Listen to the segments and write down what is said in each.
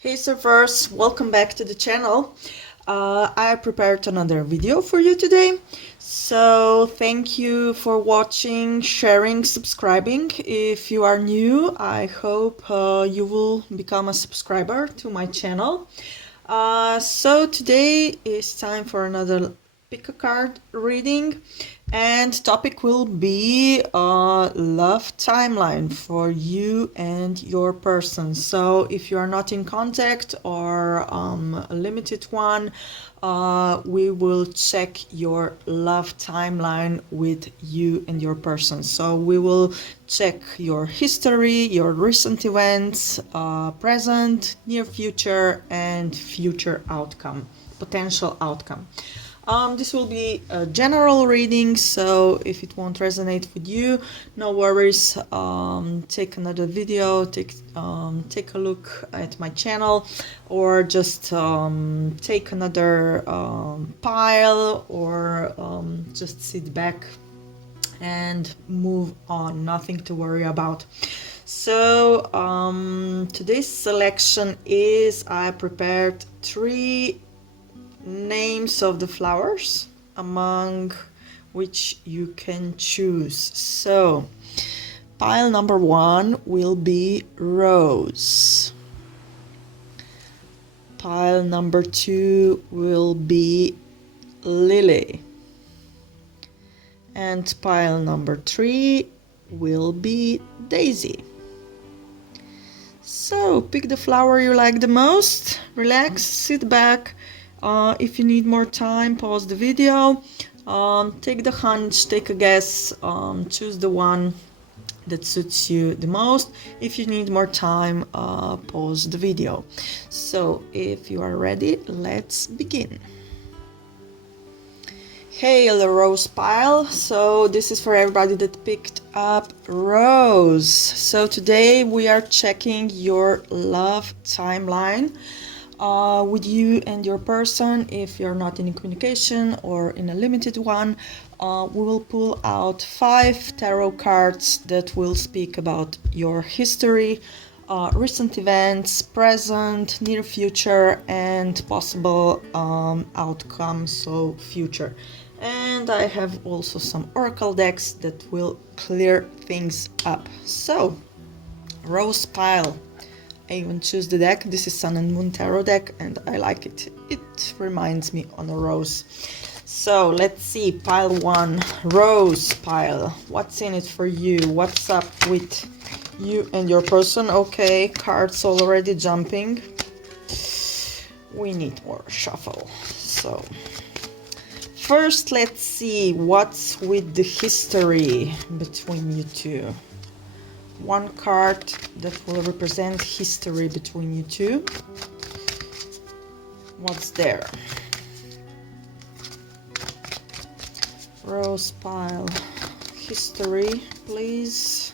Hey surfers, welcome back to the channel. I prepared another video for you today. So thank you for watching, sharing, subscribing. If you are new, I hope you will become a subscriber to my channel. So today is time for another pick a card reading, and topic will be love timeline for you and your person. So if you are not in contact or a limited one, we will check your love timeline with you and your person. So we will check your history, your recent events, present, near future, and future outcome, potential outcome. This will be a general reading, so if it won't resonate with you, no worries. Take another video, take a look at my channel, or just take another pile, or just sit back and move on. Nothing to worry about. So today's selection is I prepared 3 names of the flowers among which you can choose. So pile number 1 will be rose. Pile number 2 will be lily. And pile number 3 will be daisy. So pick the flower you like the most, relax, sit back. If you need more time, pause the video, take the hunch, take a guess, choose the one that suits you the most. If you need more time, pause the video. So if you are ready, let's begin. Hail the rose pile. So this is for everybody that picked up rose. So today we are checking your love timeline with you and your person. If you're not in communication or in a limited one, we will pull out 5 tarot cards that will speak about your history, recent events, present, near future, and possible outcomes, so future. And I have also some oracle decks that will clear things up. So rose pile, I even choose the deck. This is Sun and Moon Tarot deck, and I like it. It reminds me on a rose. So let's see, pile 1, rose pile. What's in it for you? What's up with you and your person? Okay, cards already jumping. We need more shuffle. So first, let's see what's with the history between you two. One card that will represent history between you two. What's there? Rose pile. History, please.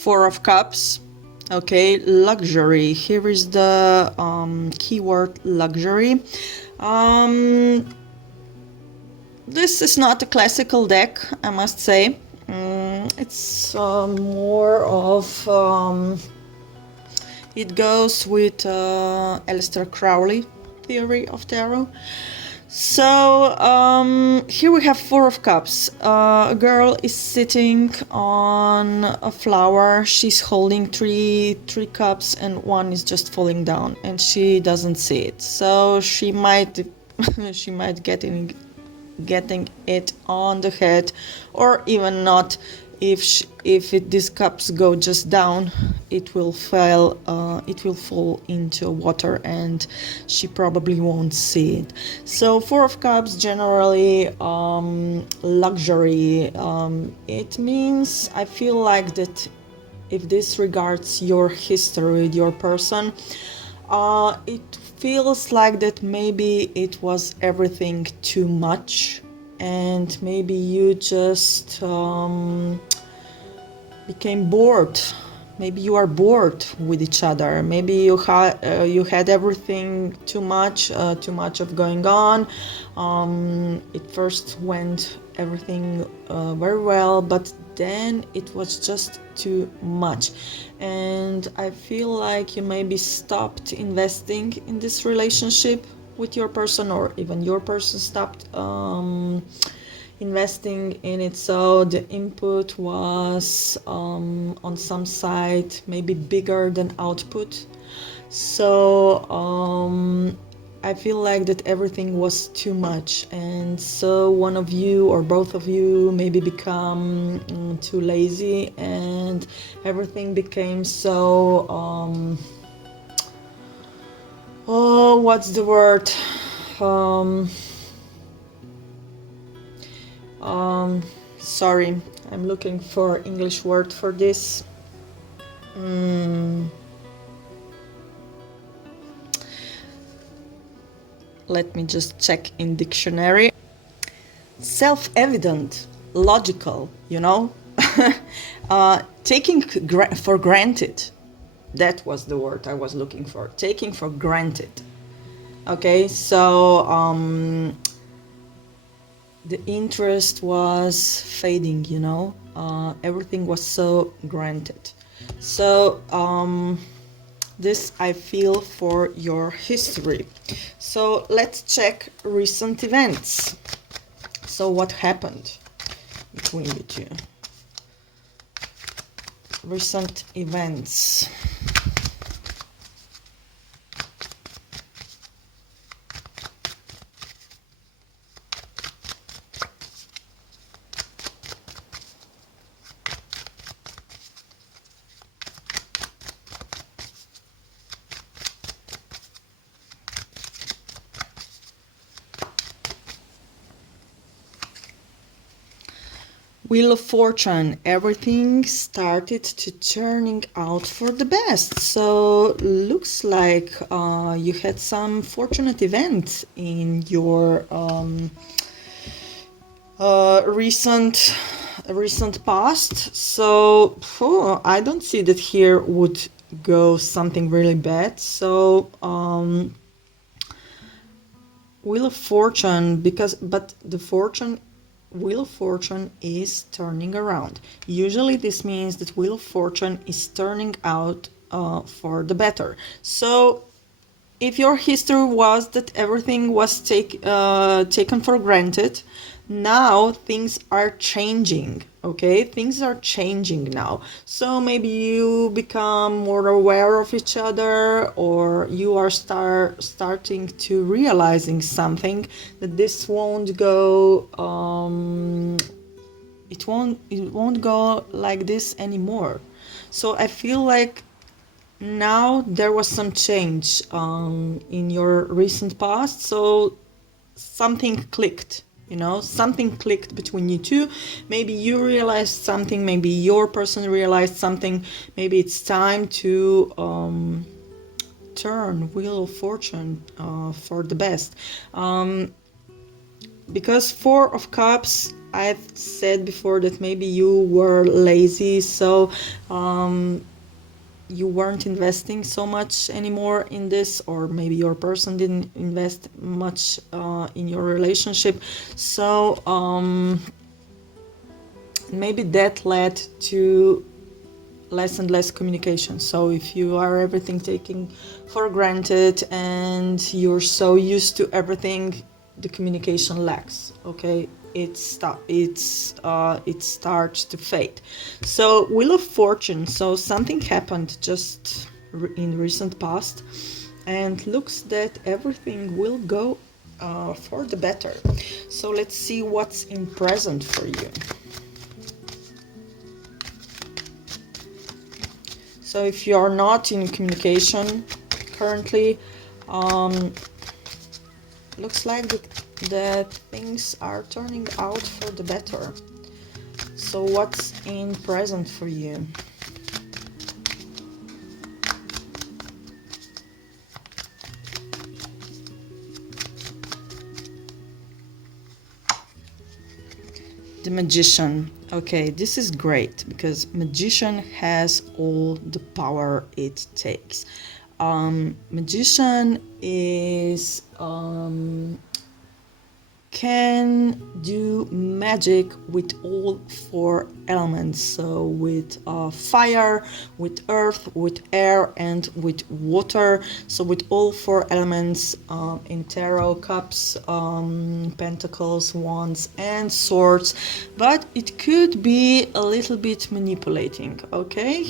Four of Cups. Okay, luxury. Here is the keyword luxury. This is not a classical deck, I must say. It's more of it goes with Aleister Crowley theory of tarot. So here we have 4 of Cups. A girl is sitting on a flower. She's holding three cups, and one is just falling down, and she doesn't see it. So she might she might getting it on the head, or even not. If these cups go just down, it will fall into water, and she probably won't see it. So 4 of Cups, generally luxury. It means, I feel like that if this regards your history with your person, it feels like that maybe it was everything too much, and maybe you just became bored maybe you are bored with each other. Maybe you had everything too much of going on. It first went everything very well, but then it was just too much, and I feel like you maybe stopped investing in this relationship with your person, or even your person stopped investing in it. So the input was on some side maybe bigger than output. So I feel like that everything was too much, and so one of you or both of you maybe become too lazy, and everything became so oh, what's the word? um Sorry, I'm looking for English word for this. Let me just check in dictionary. Self-evident, logical, you know? Taking for granted. That was the word I was looking for. Taking for granted. Okay, so the interest was fading, you know? Everything was so granted. So this I feel for your history. So let's check recent events. So what happened between you two? Recent events. Wheel of Fortune, everything started to turning out for the best. So looks like you had some fortunate events in your recent past. So I don't see that here would go something really bad. So Wheel of Fortune, but the fortune Wheel of Fortune is turning around. Usually this means that Wheel of Fortune is turning out for the better. So if your history was that everything was taken for granted, now things are changing. Okay, things are changing now. So maybe you become more aware of each other, or you are starting to realizing something, that this won't go it won't go like this anymore. So I feel like now there was some change in your recent past, so something clicked, you know, something clicked between you two. Maybe you realized something, maybe your person realized something. Maybe it's time to turn Wheel of Fortune for the best, because Four of Cups, I've said before that maybe you were lazy, so you weren't investing so much anymore in this, or maybe your person didn't invest much in your relationship. So maybe that led to less and less communication. So if you are everything taking for granted and you're so used to everything, the communication lacks. Okay, it starts to fade. So Wheel of Fortune, so something happened just in recent past, and looks that everything will go for the better. So let's see what's in present for you. So if you are not in communication currently, looks like that things are turning out for the better. So what's in present for you? The Magician. Okay, this is great because Magician has all the power it takes. Magician is can do magic with all four elements, so with fire, with earth, with air, and with water. So with all four elements in tarot, cups, pentacles, wands, and swords. But it could be a little bit manipulating. Okay,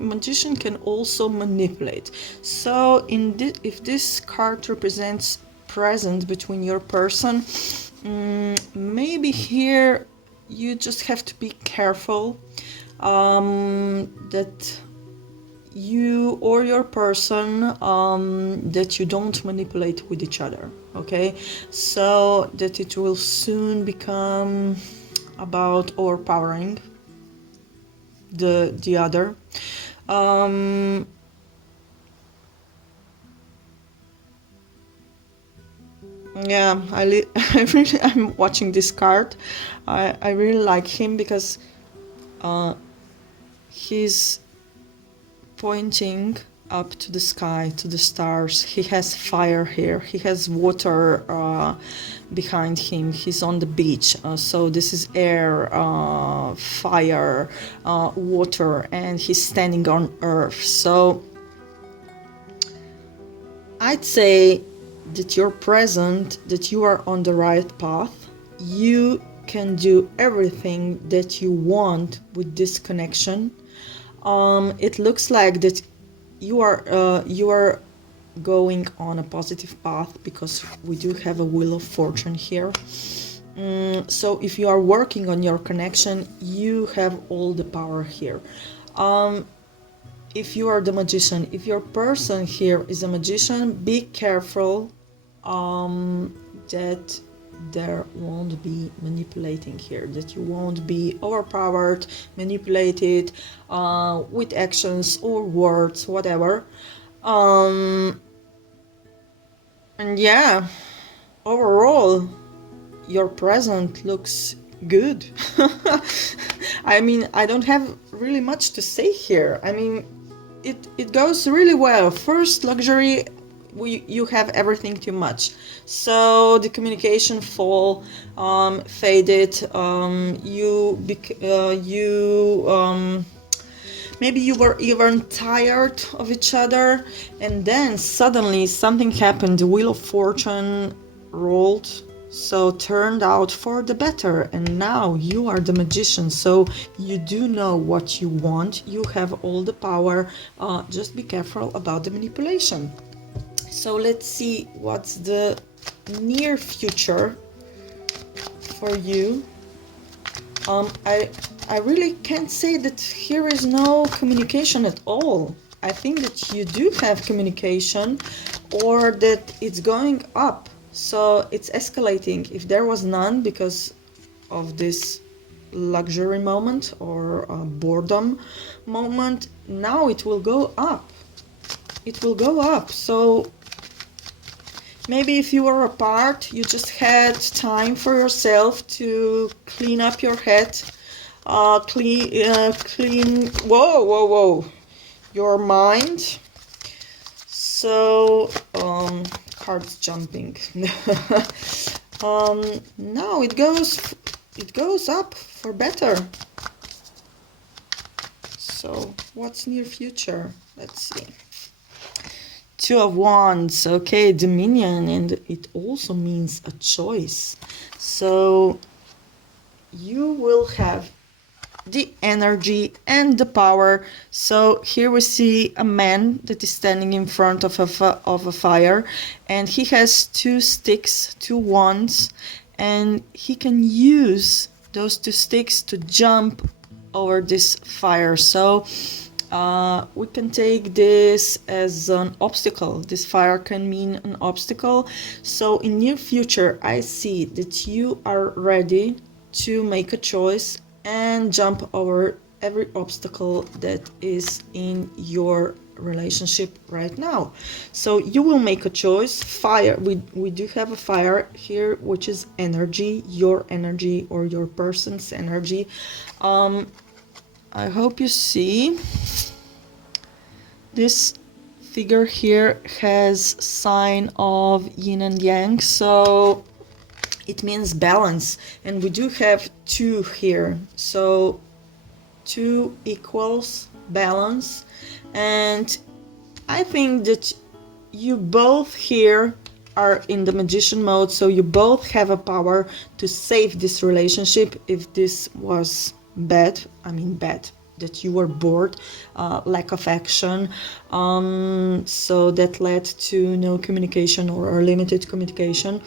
magician can also manipulate. So if this card represents present between your person, maybe here you just have to be careful that you or your person that you don't manipulate with each other, okay? So that it will soon become about overpowering the other. Yeah, I'm watching this card. I really like him because he's pointing up to the sky, to the stars. He has fire here. He has water behind him. He's on the beach. So this is air, fire, water, and he's standing on earth. So I'd say that you're present, that you are on the right path. You can do everything that you want with this connection. It looks like that you are going on a positive path because we do have a wheel of fortune here. So if you are working on your connection, you have all the power here. If you are the magician, if your person here is a magician, be careful that there won't be manipulating here, that you won't be overpowered, manipulated with actions or words, whatever. And yeah, overall, your present looks good. I mean, I don't have really much to say here. I mean, it goes really well. First, luxury, you have everything too much. So the communication faded. Maybe you were even tired of each other, and then suddenly something happened. The Wheel of Fortune rolled, so turned out for the better, and now you are the magician, so you do know what you want. You have all the power. Just be careful about the manipulation. So let's see what's the near future for you. I really can't say that here is no communication at all. I think that you do have communication, or that it's going up. So it's escalating. If there was none because of this luxury moment or boredom moment, now it will go up. It will go up. So maybe if you were apart, you just had time for yourself to clean up your head, clean, whoa, your mind. So, cards jumping. Now it goes up for better. So, what's near future? Let's see. Two of Wands, okay, Dominion, and it also means a choice. So you will have the energy and the power. So here we see a man that is standing in front of a fire, and he has two sticks, two wands, and he can use those two sticks to jump over this fire. So we can take this as an obstacle. This fire can mean an obstacle. So in near future, I see that you are ready to make a choice and jump over every obstacle that is in your relationship right now. So you will make a choice. Fire, we do have a fire here, which is energy, your energy or your person's energy. I hope you see this figure here has sign of yin and yang, so it means balance, and we do have 2 here, so 2 equals balance. And I think that you both here are in the magician mode, so you both have a power to save this relationship if this was bad. I mean bad, that you were bored, lack of action, so that led to no communication or limited communication.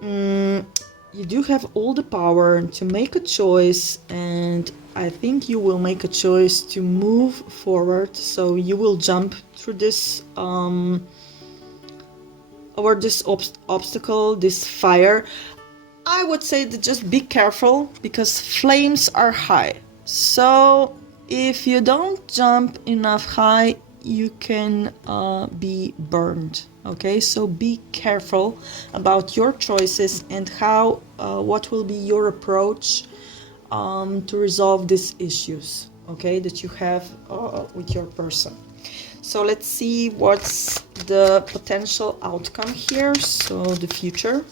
You do have all the power to make a choice, and I think you will make a choice to move forward. So you will jump through this over this obstacle, this fire. I would say that just be careful because flames are high. So if you don't jump enough high, you can be burned. Okay, so be careful about your choices and how what will be your approach to resolve these issues, okay, that you have with your person. So let's see what's the potential outcome here, so the future.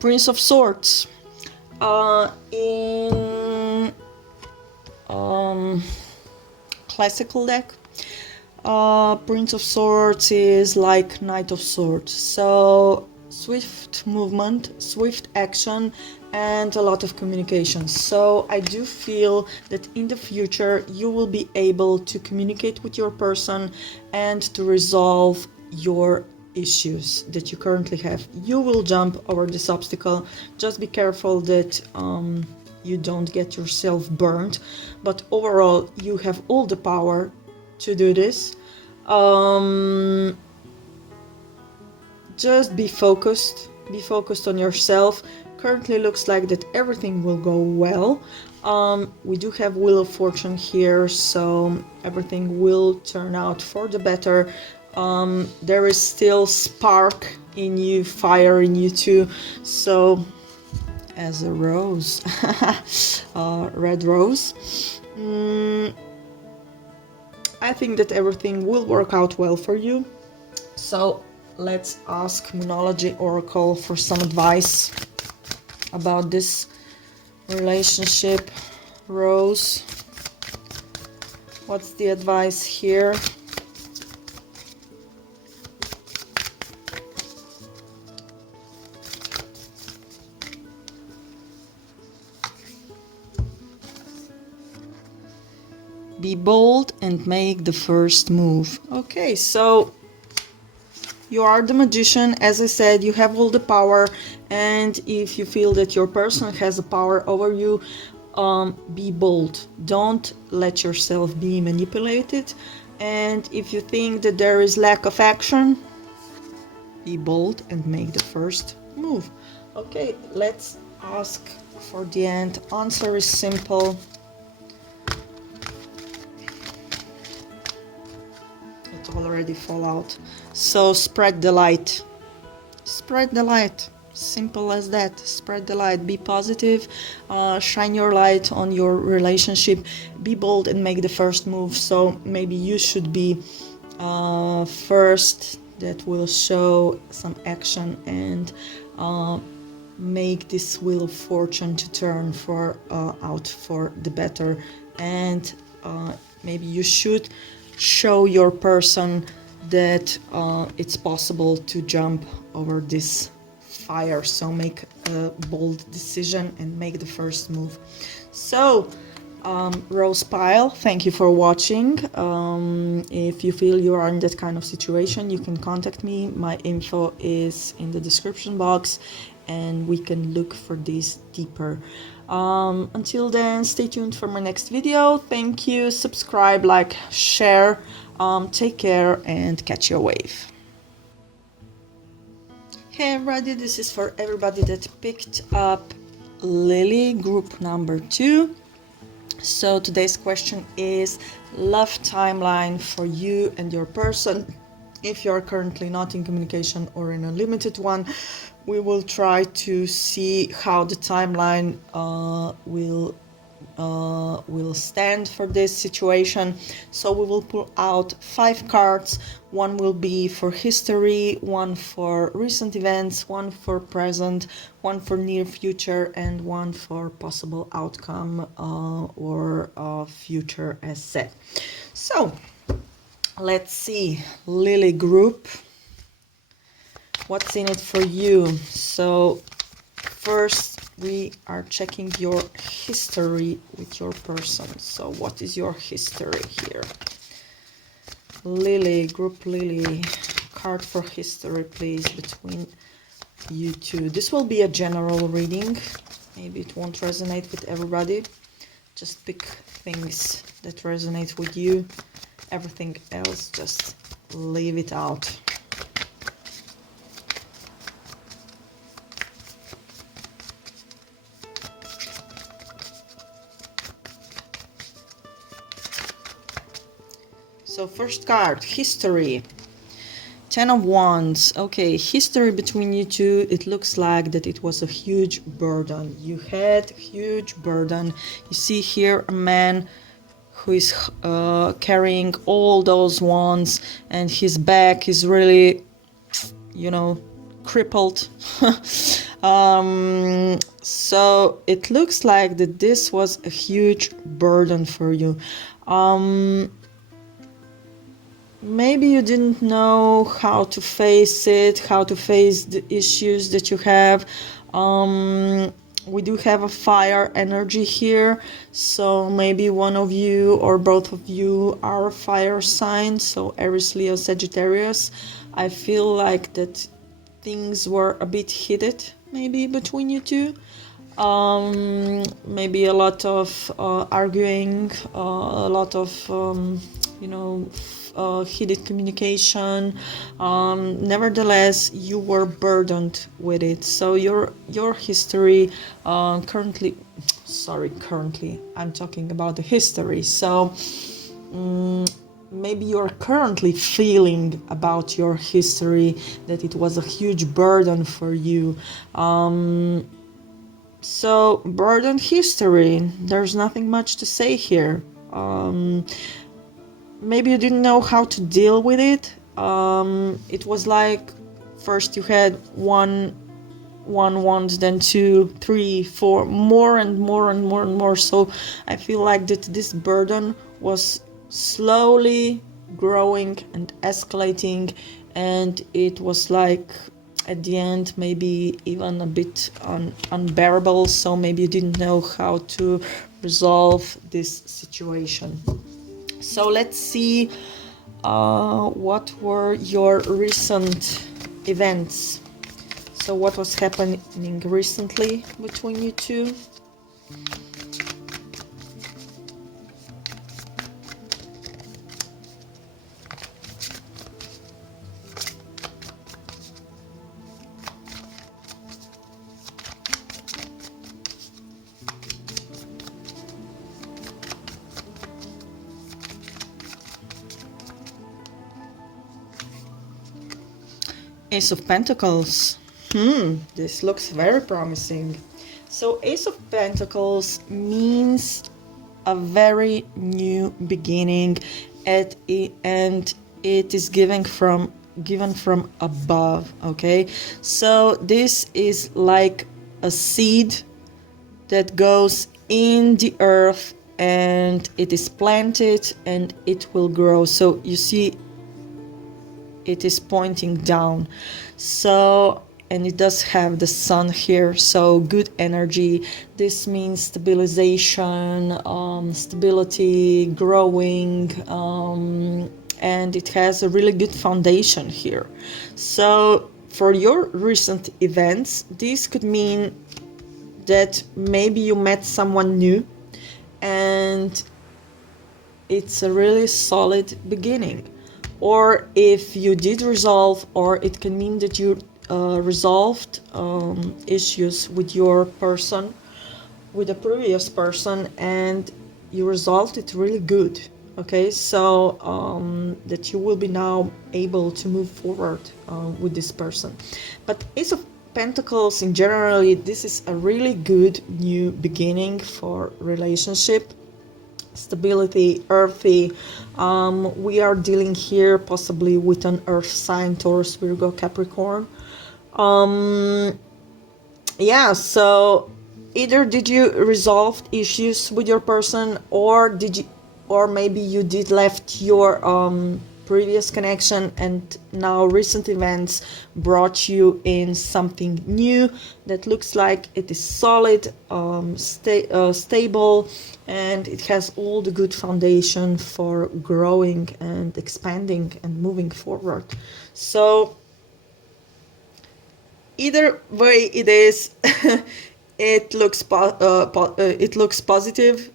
Prince of Swords. In classical deck, Prince of Swords is like Knight of Swords. So swift movement, swift action, and a lot of communication. So I do feel that in the future you will be able to communicate with your person and to resolve your issues that you currently have. You will jump over this obstacle. Just be careful that you don't get yourself burned, but overall you have all the power to do this. Just be focused on yourself. Currently looks like that everything will go well. We do have Wheel of Fortune here, so everything will turn out for the better. There is still spark in you, fire in you too, so as a rose, red rose. I think that everything will work out well for you. So let's ask Moonology Oracle for some advice about this relationship. Rose, what's the advice here? Be bold and make the first move. Okay, so you are the magician. As I said, you have all the power, and if you feel that your person has a power over you, be bold. Don't let yourself be manipulated. And if you think that there is lack of action, be bold and make the first move. Okay, let's ask for the end. Answer is simple. Already fall out. So spread the light. Spread the light. Simple as that. Spread the light. Be positive. Shine your light on your relationship. Be bold and make the first move. So maybe you should be first. That will show some action and make this Wheel of Fortune to turn out for the better. And maybe you should show your person that it's possible to jump over this fire. So make a bold decision and make the first move. So Rose Pile, thank you for watching. If you feel you are in that kind of situation, you can contact me. My info is in the description box and we can look for this deeper. Until then, stay tuned for my next video. Thank you, subscribe, like, share, take care and catch your wave. Hey everybody, this is for everybody that picked up Lily group number 2. So today's question is love timeline for you and your person. If you are currently not in communication or in a limited one, we will try to see how the timeline will stand for this situation. So we will pull out 5 cards. One will be for history, one for recent events, one for present, one for near future, and one for possible outcome or future as set. So let's see, Lily group, what's in it for you? So first we are checking your history with your person. So what is your history here? Lily, group Lily, card for history please between you two. This will be a general reading. Maybe it won't resonate with everybody. Just pick things that resonate with you. Everything else, just leave it out. So first card, history. 10 of Wands. Okay, history between you two, it looks like that it was a huge burden. You had huge burden. You see here a man who is carrying all those wands and his back is really, you know, crippled. So it looks like that this was a huge burden for you. Maybe you didn't know how to face it, how to face the issues that you have. We do have a fire energy here, so maybe one of you or both of you are a fire sign, so Aries, Leo, Sagittarius. I feel like that things were a bit heated maybe between you two. Maybe a lot of arguing, a lot of you know, heated communication. Nevertheless, you were burdened with it. So your history currently, I'm talking about the history. So maybe you're currently feeling about your history that it was a huge burden for you. So burden history, there's nothing much to say here. Maybe you didn't know how to deal with it. It was like first you had one wand, then 2, 3, 4, more and more and more and more. So I feel like that this burden was slowly growing and escalating, and it was like at the end maybe even a bit unbearable. So maybe you didn't know how to resolve this situation. So let's see what were your recent events. So what was happening recently between you two? Ace of Pentacles. This looks very promising. So Ace of Pentacles means a very new beginning, and it is given from above. Okay, so this is like a seed that goes in the earth and it is planted and it will grow. So you see it is pointing down. So and it does have the sun here, so good energy. This means stabilization, stability, growing, and it has a really good foundation here. So for your recent events, this could mean that maybe you met someone new and it's a really solid beginning. Or if you did resolve, or it can mean that you resolved issues with your person, with a previous person, and you resolved it really good. Okay, so that you will be now able to move forward with this person. But Ace of Pentacles in general, this is a really good new beginning for relationship. Stability, earthy. We are dealing here possibly with an earth sign, Taurus, Virgo, Capricorn. Yeah, so either did you resolve issues with your person, or maybe you did left your previous connection, and now recent events brought you in something new that looks like it is solid, stable, and it has all the good foundation for growing and expanding and moving forward. So either way it is, it looks positive.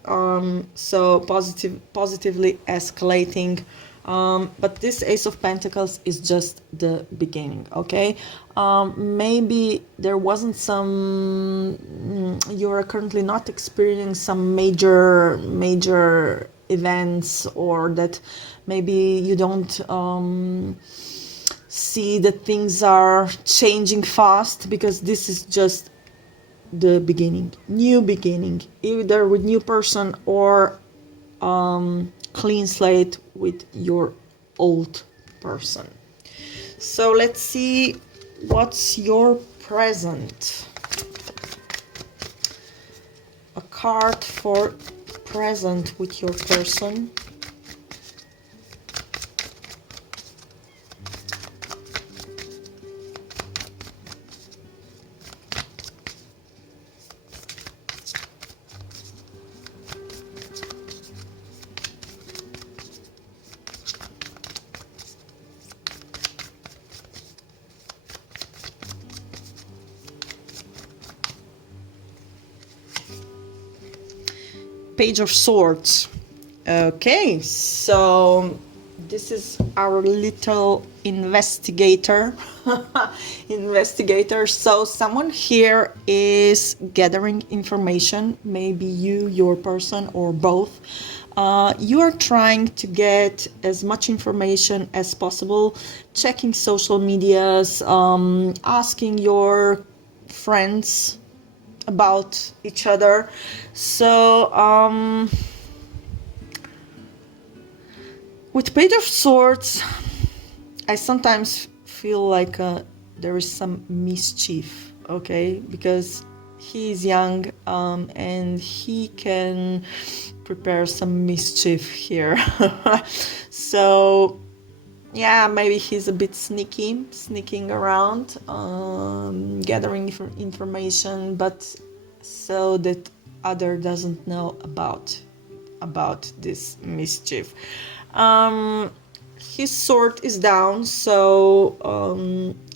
So positively escalating. But this Ace of Pentacles is just the beginning. Okay, maybe there wasn't you are currently not experiencing some major events, or that maybe you don't see that things are changing fast, because this is just the beginning, new beginning, either with new person or clean slate with your old person. So let's see what's your present. A card for present with your person. Page of Swords. Okay, so this is our little investigator. So someone here is gathering information, maybe you, your person, or both. You are trying to get as much information as possible, checking social medias, asking your friends about each other. So with Page of Swords, I sometimes feel like there is some mischief, okay, because he is young, and he can prepare some mischief here. So yeah, maybe he's a bit sneaking around, gathering information, but so that other doesn't know about this mischief. His sword is down, so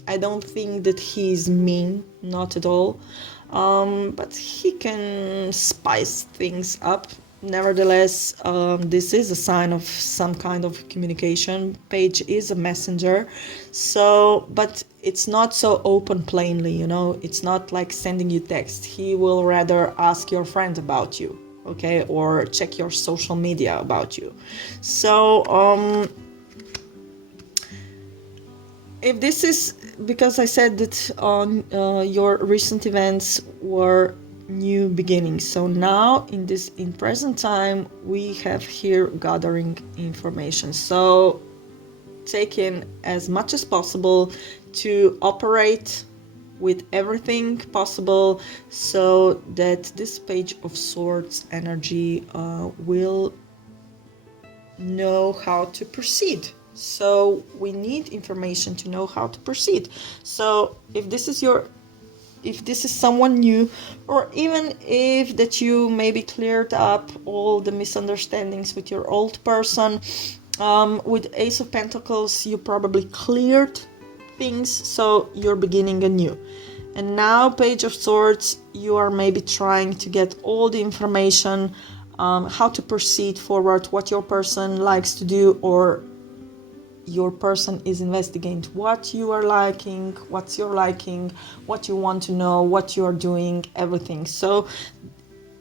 I don't think that he's mean, not at all, but he can spice things up. Nevertheless, this is a sign of some kind of communication. Page is a messenger, so, but it's not so open plainly, you know, it's not like sending you text. He will rather ask your friend about you, okay, or check your social media about you. So if this is because I said that your recent events were new beginnings, so now in present time we have here gathering information. So take in as much as possible to operate with everything possible, so that this Page of Swords energy will know how to proceed. So we need information to know how to proceed. So if this is someone new, or even if that you maybe cleared up all the misunderstandings with your old person, with Ace of Pentacles you probably cleared things, so you're beginning anew. And now Page of Swords, you are maybe trying to get all the information, how to proceed forward, what your person likes to do, or your person is investigating what you are liking, what's your liking, what you want to know, what you are doing, everything. So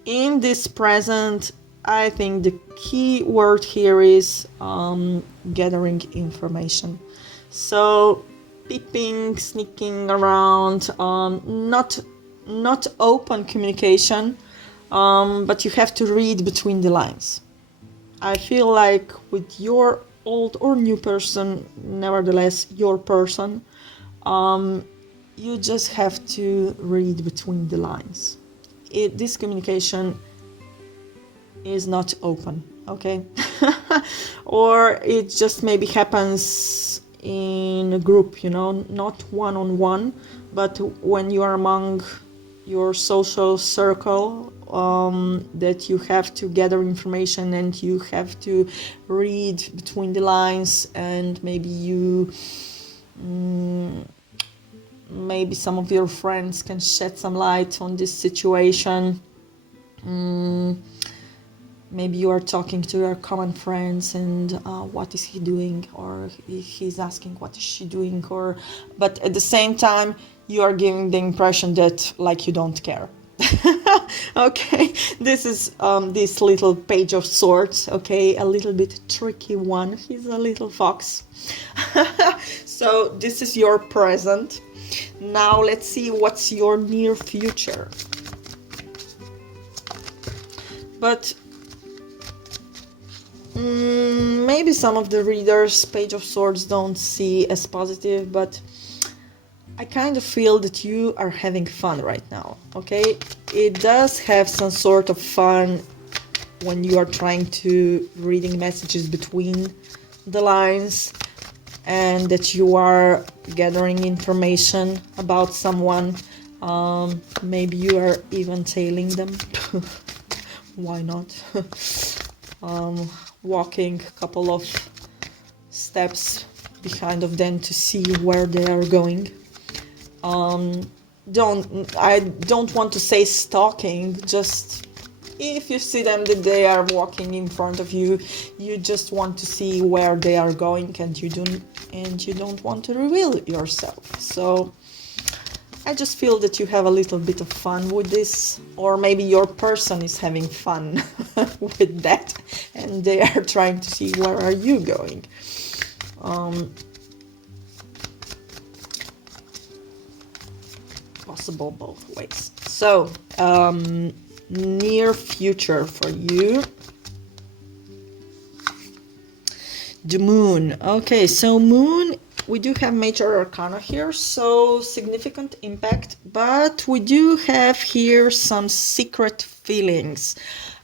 in this present, I think the key word here is gathering information. So peeping, sneaking around, not open communication, but you have to read between the lines. I feel like with your old or new person, nevertheless your person, you just have to read between the lines. This communication is not open, okay? Or it just maybe happens in a group, not one-on-one, but when you are among your social circle, that you have to gather information and you have to read between the lines, and maybe some of your friends can shed some light on this situation. Maybe you are talking to your common friends and what is he doing, or he's asking what is she doing, but at the same time you are giving the impression that like you don't care. Okay, this is this little Page of Swords, okay, a little bit tricky one. He's a little fox. So this is your present. Now let's see what's your near future. But maybe some of the readers Page of Swords don't see as positive, but I kind of feel that you are having fun right now, okay? It does have some sort of fun when you are trying to reading messages between the lines, and that you are gathering information about someone. Maybe you are even tailing them. Why not? Walking a couple of steps behind of them to see where they are going. I don't want to say stalking, just if you see them that they are walking in front of you, you just want to see where they are going, and you don't want to reveal yourself. So I just feel that you have a little bit of fun with this, or maybe your person is having fun with that, and they are trying to see where are you going. Possible both ways. So near future for you. The moon. Okay, so moon, we do have major arcana here, so significant impact, but we do have here some secret feelings.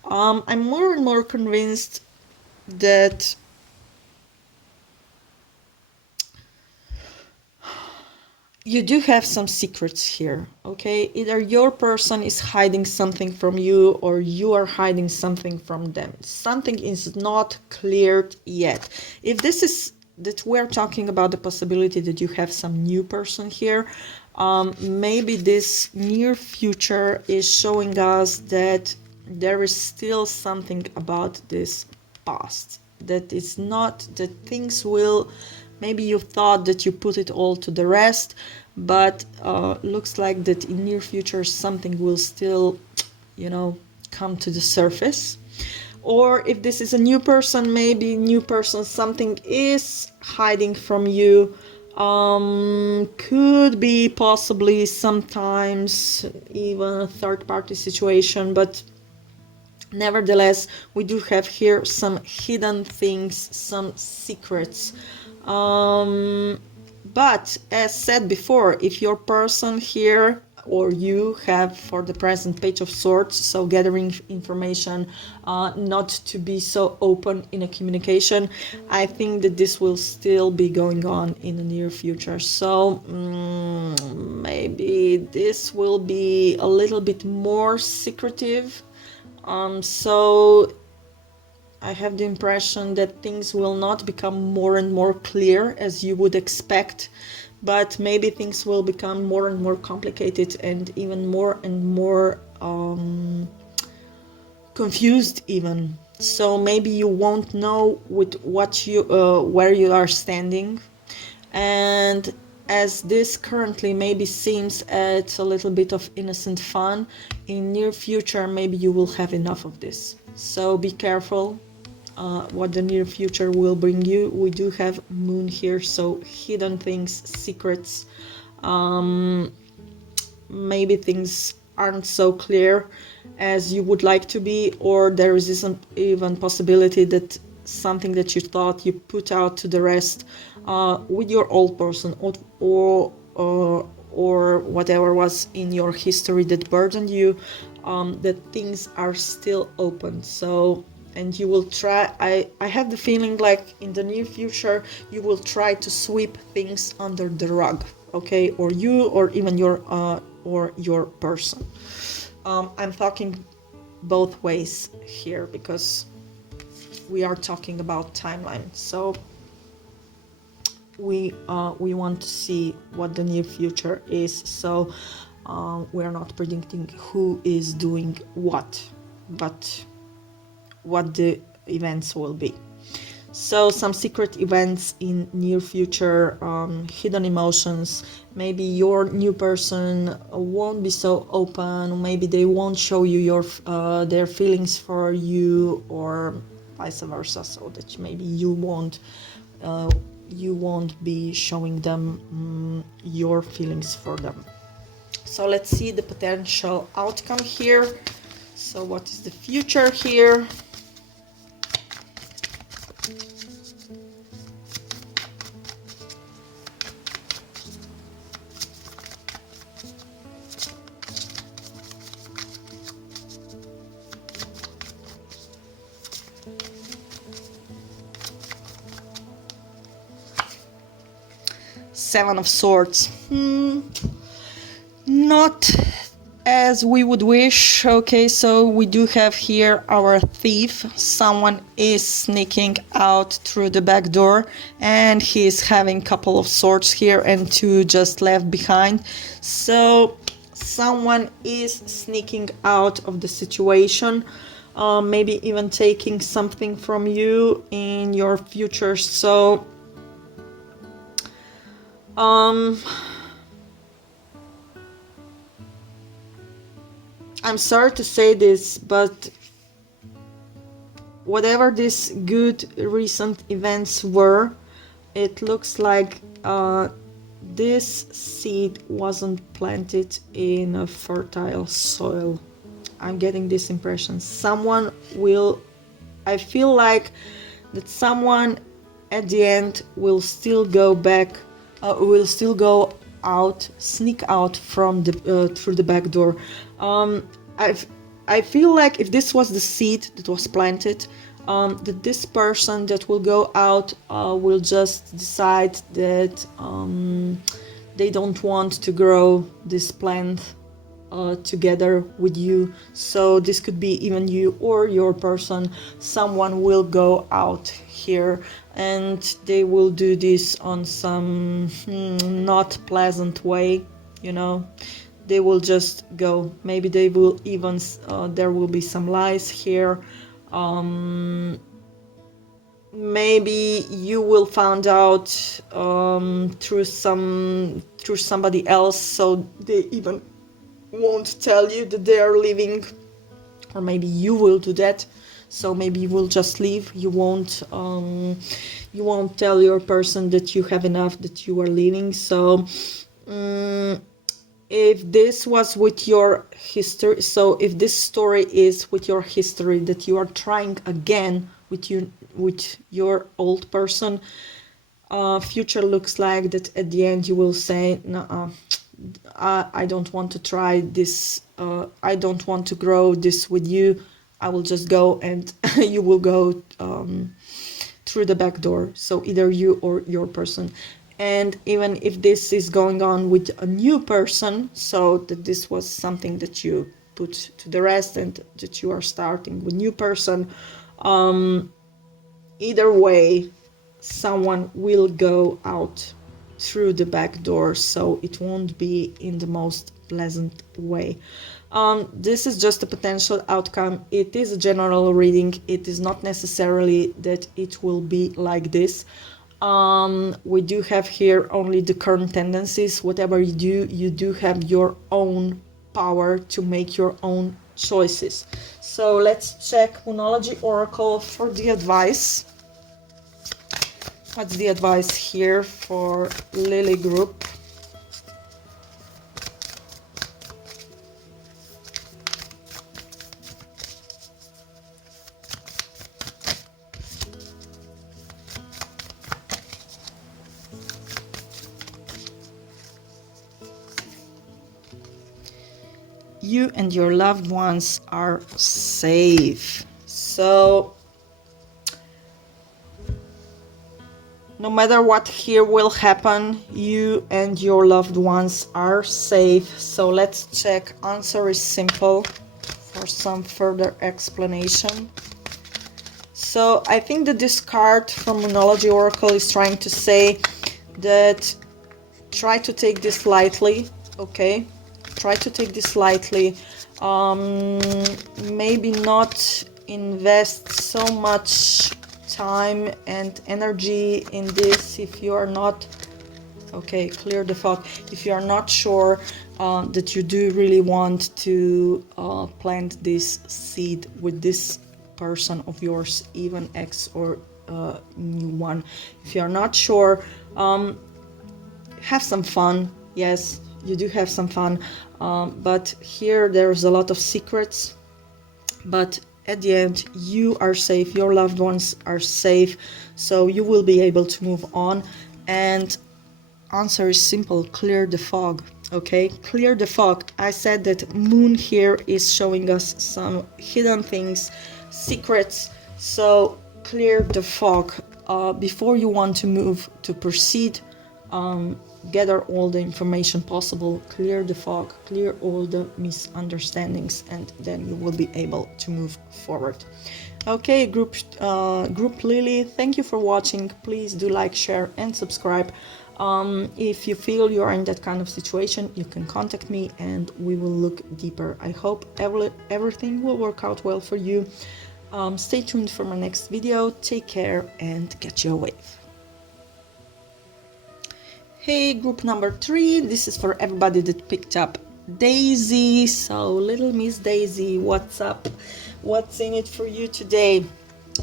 I'm more and more convinced that you do have some secrets here, okay? Either your person is hiding something from you, or you are hiding something from them. Something is not cleared yet. If this is that we're talking about the possibility that you have some new person here, maybe this near future is showing us that there is still something about this past, that it's not that things will, maybe you thought that you put it all to the rest, but looks like that in near future something will still, come to the surface. Or if this is a new person, maybe new person, something is hiding from you. Could be possibly sometimes even a third party situation, but nevertheless, we do have here some hidden things, some secrets. But as said before, if your person here or you have for the present Page of Swords, so gathering information, not to be so open in a communication. I think that this will still be going on in the near future. So maybe this will be a little bit more secretive. So I have the impression that things will not become more and more clear as you would expect, but maybe things will become more and more complicated and even more and more confused even. So maybe you won't know with what you where you are standing, and as this currently maybe seems at a little bit of innocent fun, in near future maybe you will have enough of this. So be careful what the near future will bring you. We do have Moon here, so hidden things, secrets. Maybe things aren't so clear as you would like to be, or there is even possibility that something that you thought you put out to the rest with your old person, or whatever was in your history that burdened you, that things are still open. So, and you will try, I have the feeling like in the near future you will try to sweep things under the rug, okay, or you, or even your person. I'm talking both ways here because we are talking about timeline. So we want to see what the near future is. So we're not predicting who is doing what, but what the events will be. So some secret events in near future, hidden emotions. Maybe your new person won't be so open. Maybe they won't show you their feelings for you, or vice versa. So that maybe you won't be showing them your feelings for them. So let's see the potential outcome here. So what is the future here? Seven of Swords. Not as we would wish. Okay, so we do have here our thief. Someone is sneaking out through the back door, and he's having a couple of swords here and two just left behind. So someone is sneaking out of the situation, maybe even taking something from you in your future. So I'm sorry to say this, but whatever these good recent events were, it looks like this seed wasn't planted in a fertile soil. I'm getting this impression. I feel like that someone at the end will still go back, sneak out from the through the back door. I feel like if this was the seed that was planted, that this person that will go out will just decide that they don't want to grow this plant together with you. So this could be even you or your person. Someone will go out here and they will do this on some not pleasant way, you know. They will just go. Maybe they will even there will be some lies here. Maybe you will find out through somebody else, so they even won't tell you that they are leaving, or maybe you will do that. So maybe you will just leave. You won't tell your person that you have enough, that you are leaving. So if this was with your history, so if this story is with your history, that you are trying again with your old person, future looks like that at the end you will say, "Nuh-uh, I don't want to try this, I don't want to grow this with you, I will just go and you will go through the back door. So either you or your person. And even if this is going on with a new person, so that this was something that you put to the rest and that you are starting with new person, either way, someone will go out through the back door, so it won't be in the most pleasant way. This is just a potential outcome. It is a general reading. It is not necessarily that it will be like this. We do have here only the current tendencies. Whatever you do have your own power to make your own choices. So let's check Moonology Oracle for the advice. What's the advice here for Lily Group? You and your loved ones are safe. So no matter what here will happen, you and your loved ones are safe. So let's check. Answer is simple for some further explanation. So I think that this card from Moonology Oracle is trying to say that try to take this lightly, okay? Try to take this lightly. Maybe not invest so much time and energy in this if you are not, okay, clear the fog, if you are not sure that you do really want to plant this seed with this person of yours, even ex or new one. If you are not sure, have some fun. Yes, you do have some fun, but here there's a lot of secrets, but at the end you are safe, your loved ones are safe, so you will be able to move on. And answer is simple: clear the fog. Okay, clear the fog. I said that moon here is showing us some hidden things, secrets, so clear the fog before you want to move, to proceed. Gather all the information possible, clear the fog, clear all the misunderstandings, and then you will be able to move forward. Okay, group Lily, thank you for watching. Please do like, share and subscribe. If you feel you are in that kind of situation, you can contact me and we will look deeper. I hope everything will work out well for you. Stay tuned for my next video. Take care and catch your wave. Hey, group number 3, this is for everybody that picked up Daisy. So little Miss Daisy, what's up? What's in it for you today?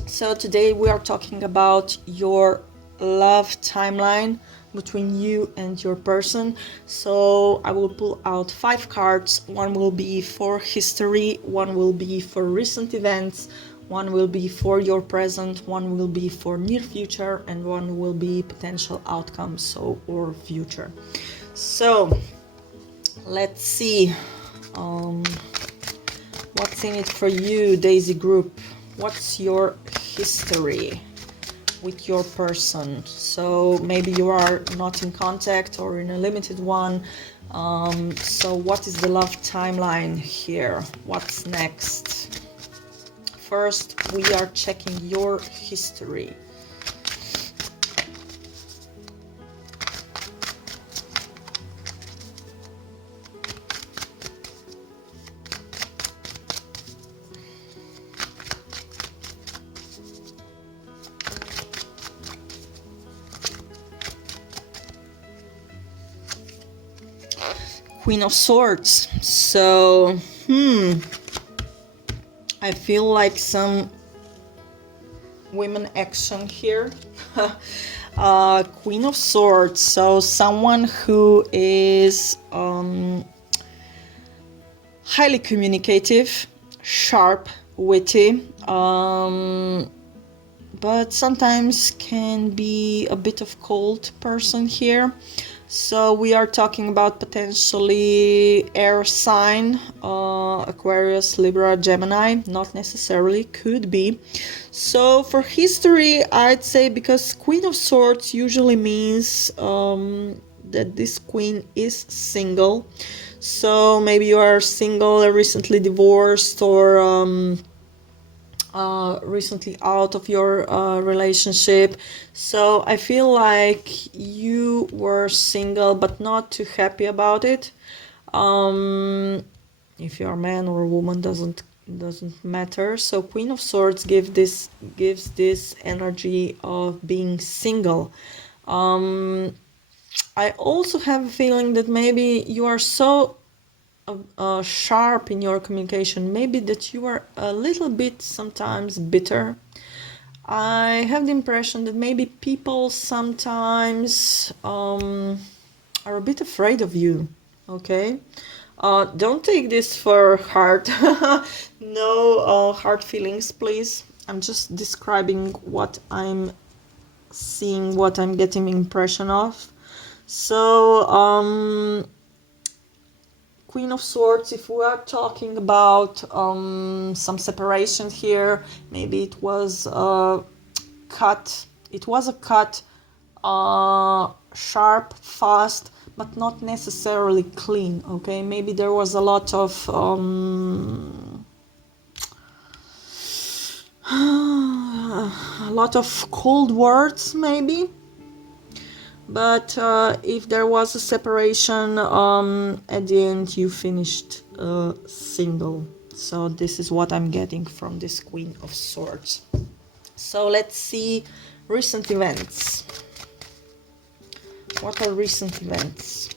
So today we are talking about your love timeline between you and your person. So I will pull out 5 cards. One will be for history, one will be for recent events, one will be for your present, one will be for near future, and one will be potential outcomes, so, or future. So let's see what's in it for you, Daisy Group. What's your history with your person? So maybe you are not in contact or in a limited one. So what is the love timeline here? What's next? First, we are checking your history. Queen of Swords. So, I feel like some women action here. Queen of Swords. So someone who is highly communicative, sharp, witty, but sometimes can be a bit of cold person here. So we are talking about potentially air sign, Aquarius, Libra, Gemini, not necessarily, could be. So for history, I'd say, because Queen of Swords usually means that this queen is single. So maybe you are single, recently divorced, or recently out of your relationship. So I feel like you were single but not too happy about it. If you're a man or a woman, doesn't matter. So Queen of Swords gives this energy of being single. I also have a feeling that maybe you are so sharp in your communication, maybe that you are a little bit sometimes bitter. I have the impression that maybe people sometimes are a bit afraid of you. Okay, don't take this for heart. No hard feelings, please. I'm just describing what I'm seeing, what I'm getting impression of. So Queen of Swords, if we are talking about some separation here, maybe it was a cut. It was a cut, sharp, fast, but not necessarily clean. Okay, maybe there was a lot of a lot of cold words, maybe. But if there was a separation, at the end you finished single. So this is what I'm getting from this Queen of Swords. So let's see recent events. What are recent events?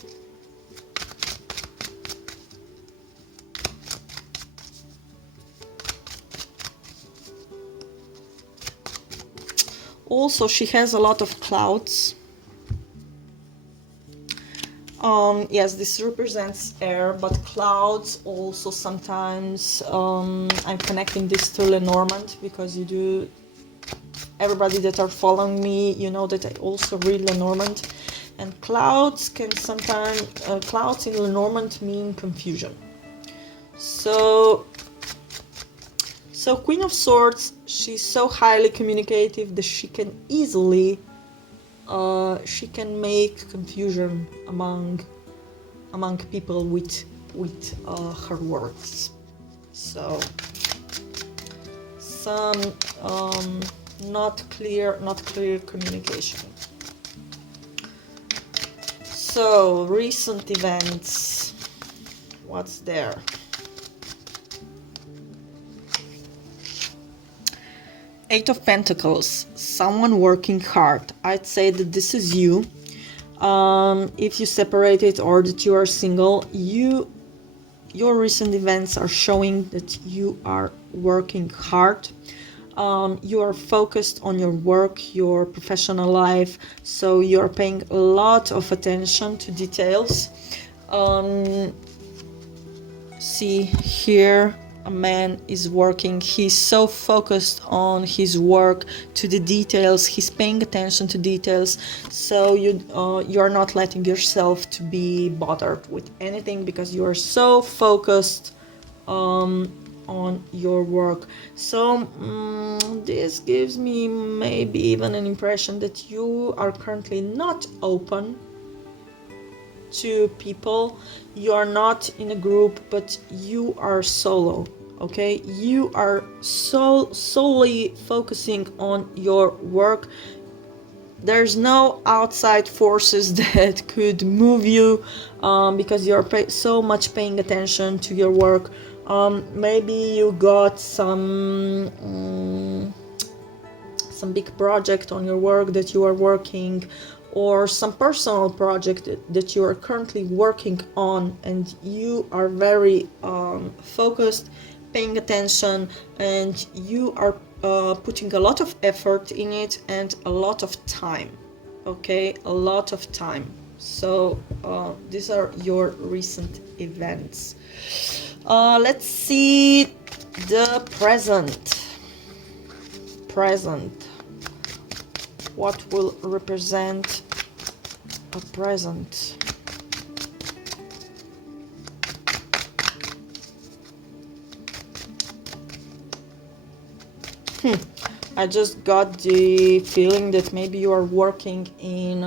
Also, she has a lot of clouds. Yes, this represents air, but clouds also sometimes, I'm connecting this to lenormand, because you do, everybody that are following me, you know that I also read lenormand, and clouds can sometimes, clouds in lenormand mean confusion. So Queen of Swords, she's so highly communicative that she can easily she can make confusion among people with her words. So some not clear communication. So recent events, what's there? Eight of Pentacles, someone working hard. I'd say that this is you. If you separated or that you are single, your recent events are showing that you are working hard. You are focused on your work, your professional life, so you're paying a lot of attention to details. See here, a man is working, he's so focused on his work, to the details, he's paying attention to details, so you're not letting yourself to be bothered with anything, because you are so focused on your work. So this gives me maybe even an impression that you are currently not open to people. You are not in a group, but you are solo. Okay, you are solely focusing on your work. There's no outside forces that could move you, because you're so much paying attention to your work. Maybe you got some big project on your work that you are working, or some personal project that you are currently working on, and you are very focused, paying attention, and you are putting a lot of effort in it and a lot of time. Okay, a lot of time. So these are your recent events. Let's see the present. What will represent a present. I just got the feeling that maybe you are working in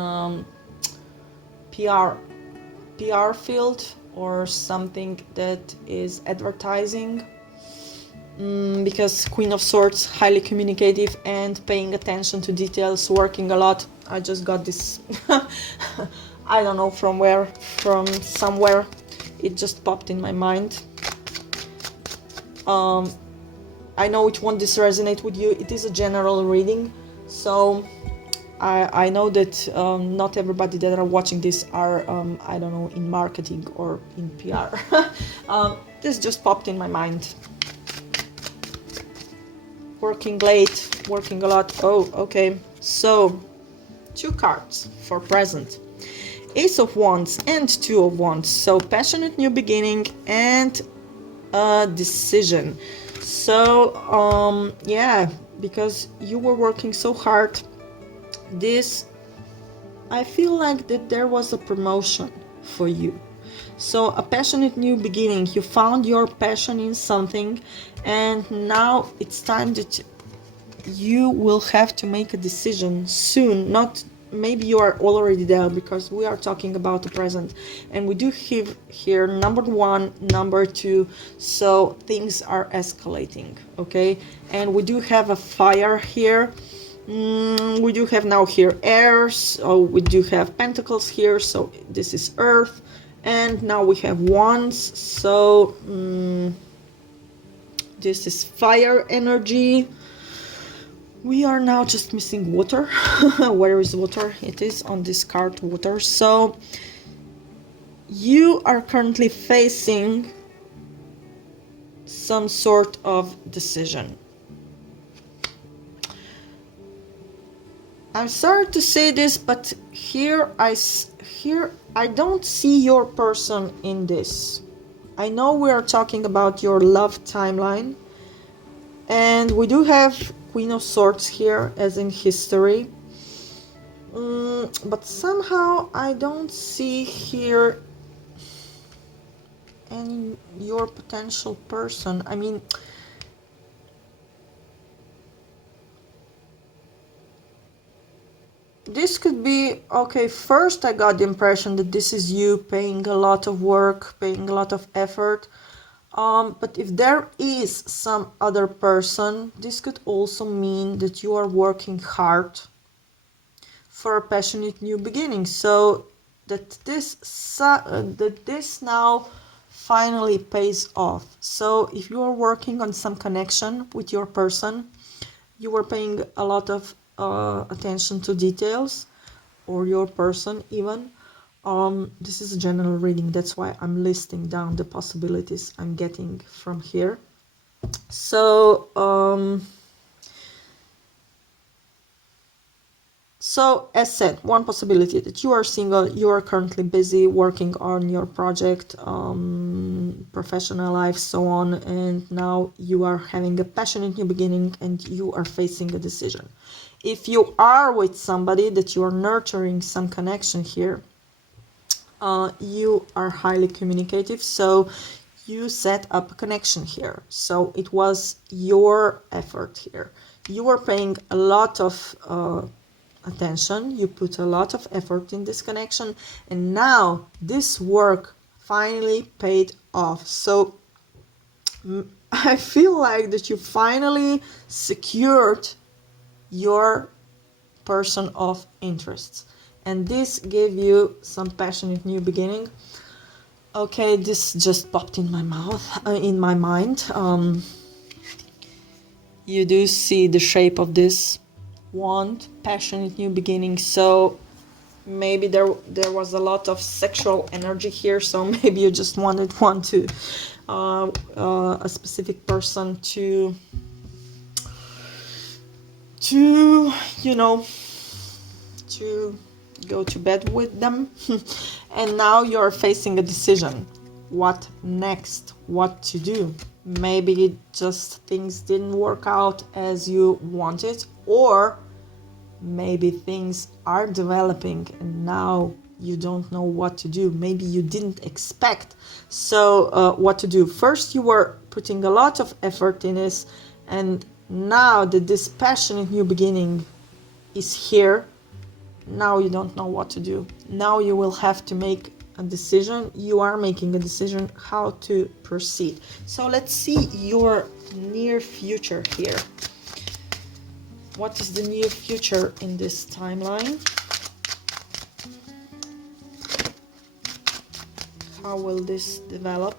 PR field or something that is advertising. Because Queen of Swords, highly communicative and paying attention to details, working a lot. I just got this. I don't know from where, from somewhere. It just popped in my mind. I know it won't resonate with you. It is a general reading, so I know that not everybody that are watching this are I don't know, in marketing or in PR. This just popped in my mind. Working late, working a lot. Oh, okay. So, 2 cards for present. Ace of Wands and 2 of Wands. So, passionate new beginning and a decision. So, yeah, because you were working so hard, this, I feel like that there was a promotion for you. So a passionate new beginning, you found your passion in something, and now it's time that you will have to make a decision soon. Not maybe you are already there, because we are talking about the present, and we do have here number 1, number 2, so things are escalating, okay? And we do have a fire here. We do have now here air, so we do have pentacles here, so this is earth, and now we have wands, so this is fire energy. We are now just missing water. Where is water? It is on this card, water. So you are currently facing some sort of decision. I'm sorry to say this, but here I don't see your person in this. I know we are talking about your love timeline, and we do have Queen of Swords here as in history, but somehow I don't see here any your potential person. I mean, this could be, okay, first I got the impression that this is you paying a lot of work, paying a lot of effort. But if there is some other person, this could also mean that you are working hard for a passionate new beginning. So that this now finally pays off. So if you are working on some connection with your person, you were paying a lot of attention to details, or your person even. This is a general reading, that's why I'm listing down the possibilities I'm getting from here. So as said, one possibility that you are single, you are currently busy working on your project, professional life, so on, and now you are having a passionate new beginning and you are facing a decision. If you are with somebody that you are nurturing some connection here, you are highly communicative, so you set up a connection here. So it was your effort here. You were paying a lot of attention, you put a lot of effort in this connection, and now this work finally paid off. So I feel like that you finally secured your person of interest, and this gave you some passionate new beginning. Okay, this just popped in my mouth, in my mind. You do see the shape of this wand, passionate new beginning. So maybe there was a lot of sexual energy here. So maybe you just wanted a specific person to you know, to go to bed with them. And now you're facing a decision. What next? What to do? Maybe just things didn't work out as you wanted, or maybe things are developing and now you don't know what to do. Maybe you didn't expect. So what to do? First, you were putting a lot of effort in this, and now that this passionate new beginning is here, now you don't know what to do. Now you will have to make a decision. You are making a decision how to proceed. So let's see your near future here. What is the near future in this timeline? How will this develop?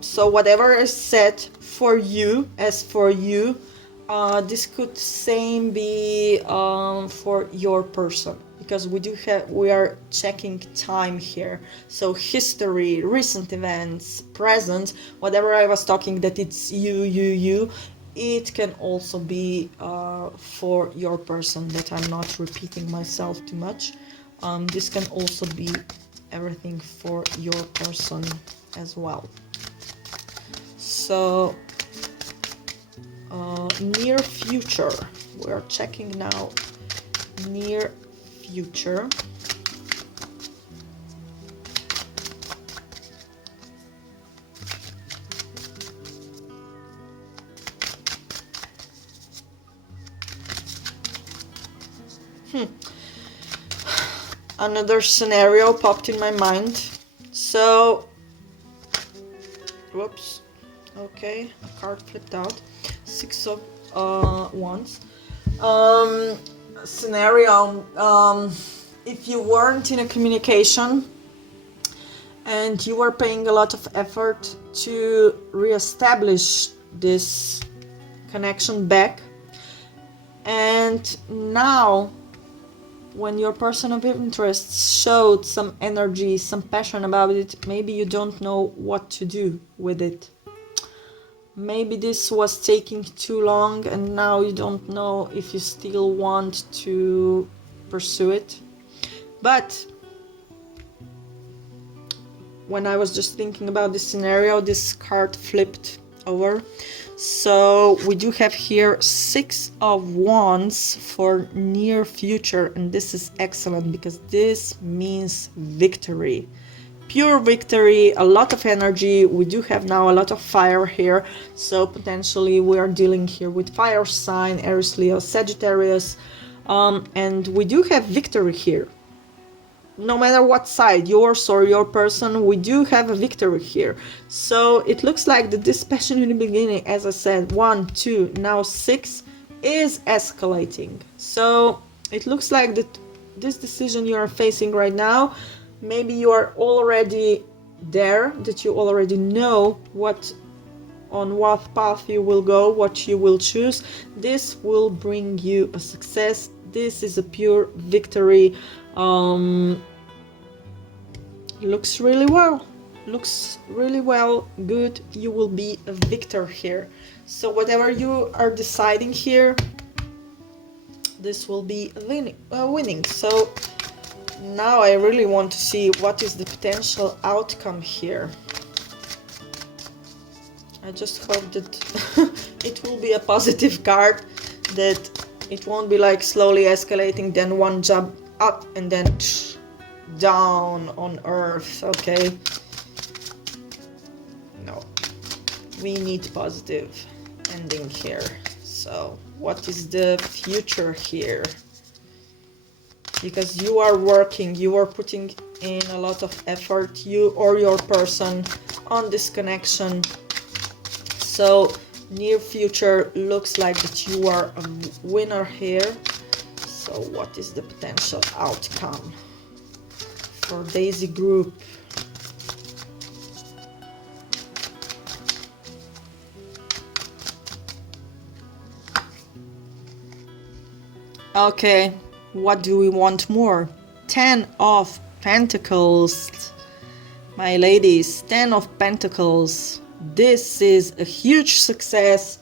So whatever is set for you, as for you, this could same be for your person, because we are checking time here. So history, recent events, present, whatever I was talking that it's you, it can also be for your person, that I'm not repeating myself too much. This can also be everything for your person as well. So near future, we're checking now near future. Another scenario popped in my mind. So, whoops, okay, a card flipped out. 6 of Wands. Scenario, if you weren't in a communication and you were paying a lot of effort to reestablish this connection back, and now when your person of interest showed some energy, some passion about it, maybe you don't know what to do with it. Maybe this was taking too long and now you don't know if you still want to pursue it. But when I was just thinking about this scenario, this card flipped over. So we do have here 6 of Wands for near future, and this is excellent because this means victory. Pure victory, a lot of energy. We do have now a lot of fire here, so potentially we are dealing here with fire sign, Aries, Leo, Sagittarius, and we do have victory here. No matter what side, yours or your person, we do have a victory here. So it looks like that this passion in the beginning, as I said, 1, 2, now 6, is escalating. So it looks like that this decision you are facing right now, maybe you are already there, that you already know on what path you will go, what you will choose. This will bring you a success. This is a pure victory. Looks really well, good. You will be a victor here. So whatever you are deciding here, this will be winning. So now I really want to see what is the potential outcome here. I just hope that it will be a positive card, that it won't be like slowly escalating, then one jump up and then down on earth. Okay, no, we need positive ending here. So what is the future here? Because you are working, you are putting in a lot of effort, you or your person, on this connection. So near future looks like that you are a winner here. So what is the potential outcome for Daisy Group? Okay, what do we want more? 10 of Pentacles, my ladies, 10 of Pentacles. This is a huge success.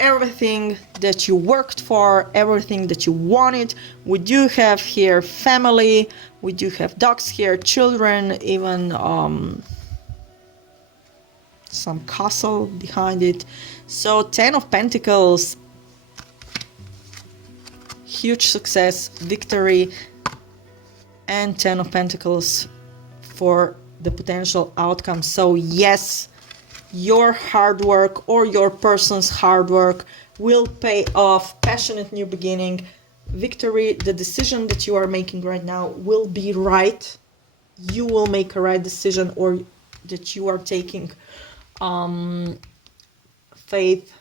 Everything that you worked for, everything that you wanted. We do have here family, we do have dogs here, children, even some castle behind it. So 10 of Pentacles, huge success, victory, and 10 of Pentacles for the potential outcome. So yes, your hard work or your person's hard work will pay off. Passionate new beginning, victory. The decision that you are making right now will be right. You will make a right decision, or that you are taking faith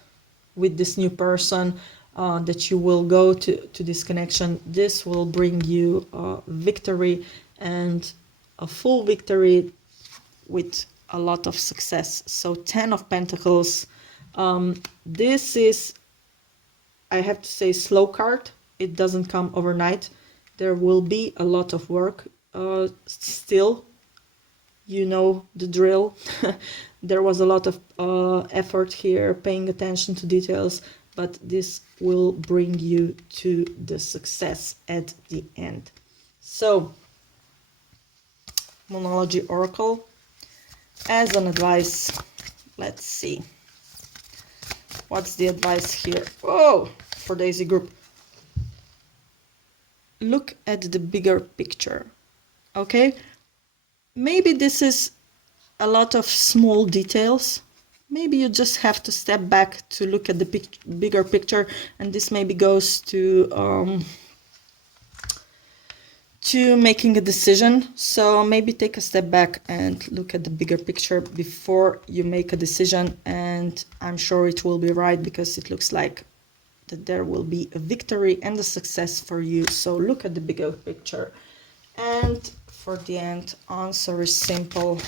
with this new person, that you will go to this connection. This will bring you victory, and a full victory with a lot of success. So 10 of Pentacles, this is, I have to say, slow card. It doesn't come overnight. There will be a lot of work still. You know the drill. There was a lot of effort here, paying attention to details, but this will bring you to the success at the end. So, Monology Oracle, as an advice, let's see. What's the advice here? Oh, for Daisy Group. Look at the bigger picture, okay? Maybe this is a lot of small details. Maybe you just have to step back to look at the bigger picture, and this maybe goes to making a decision. So maybe take a step back and look at the bigger picture before you make a decision, and I'm sure it will be right, because it looks like that there will be a victory and a success for you. So look at the bigger picture. And for the end, answer is simple.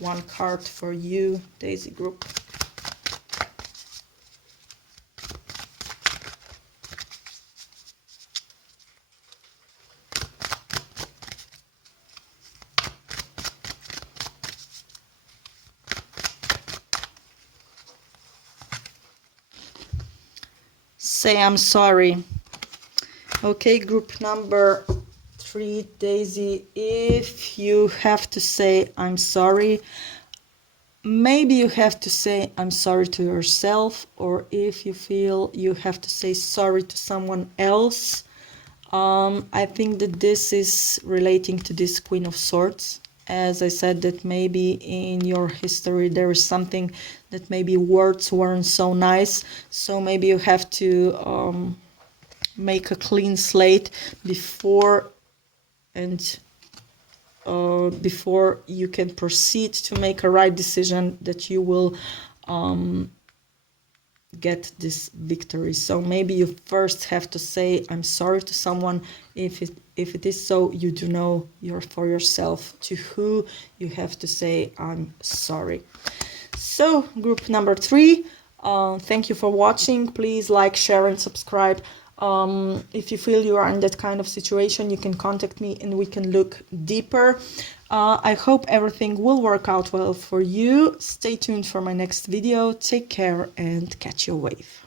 One card for you, Daisy Group. Say I'm sorry. Okay, group number 3, Daisy, if you have to say I'm sorry, maybe you have to say I'm sorry to yourself, or if you feel you have to say sorry to someone else. I think that this is relating to this Queen of Swords. As I said, that maybe in your history there is something that maybe words weren't so nice, so maybe you have to make a clean slate before before you can proceed to make a right decision, that you will get this victory. So maybe you first have to say I'm sorry to someone. If it is so, you do know for yourself to who you have to say I'm sorry. So group number 3, thank you for watching. Please like, share and subscribe. If you feel you are in that kind of situation, you can contact me and we can look deeper. I hope everything will work out well for you. Stay tuned for my next video. Take care and catch your wave.